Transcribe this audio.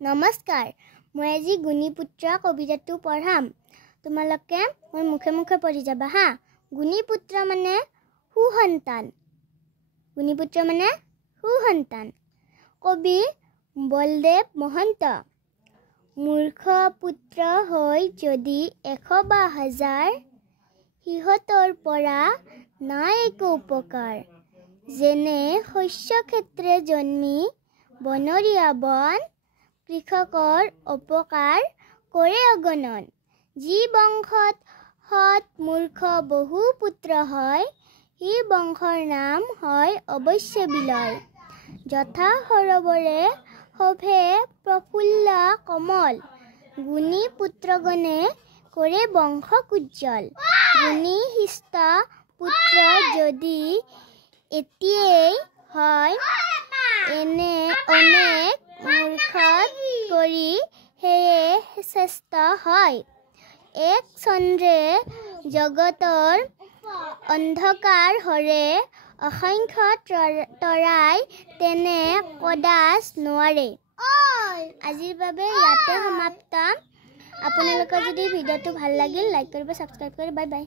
নমস্কাৰ, মই আজি গুণীপুত্ৰ কবিতাটো পঢ়াম। তোমালোকে মোৰ মুখে মুখে পঢ়ি যাবা হা। গুণীপুত্ৰ মানে সুসন্তান। গুণীপুত্ৰ মানে সুসন্তান। কবি বলদেৱ মহন্ত। মূৰ্খ পুত্ৰ হৈ যদি 100 বা 1000, সিহঁতৰ পৰা নাই একো উপকাৰ। যেনে শস্য ক্ষেত্ৰে জন্মি বনৰীয়া বন, কৃষকৰ অপকাৰ কৰে অগণন। যি বংশত সৎ মূৰ্খ বহু পুত্ৰ হয়, সি বংশৰ নাম হয় অৱশ্য বিলয়। যথা সৰবৰে শোভে প্ৰফুল্ল কমল, গুণী পুত্ৰগণে কৰে বংশক উজ্জ্বল। গুণী শিষ্ট পুত্ৰ যদি এটিয়েই হয়, এনে অনেক মূৰ্খত কৰি সেয়ে শ্ৰেষ্ঠ হয়। এক চন্দ্ৰে জগতৰ অন্ধকাৰ হৰে, অসংখ্য তৰাই তেনে কদাচ নোৱাৰে। আজিৰ বাবে ইয়াতে সমাপ্ত। আপোনালোকৰ যদি ভিডিঅ'টো ভাল লাগিল, লাইক কৰিব, ছাবস্ক্ৰাইব কৰিব। Bye bye.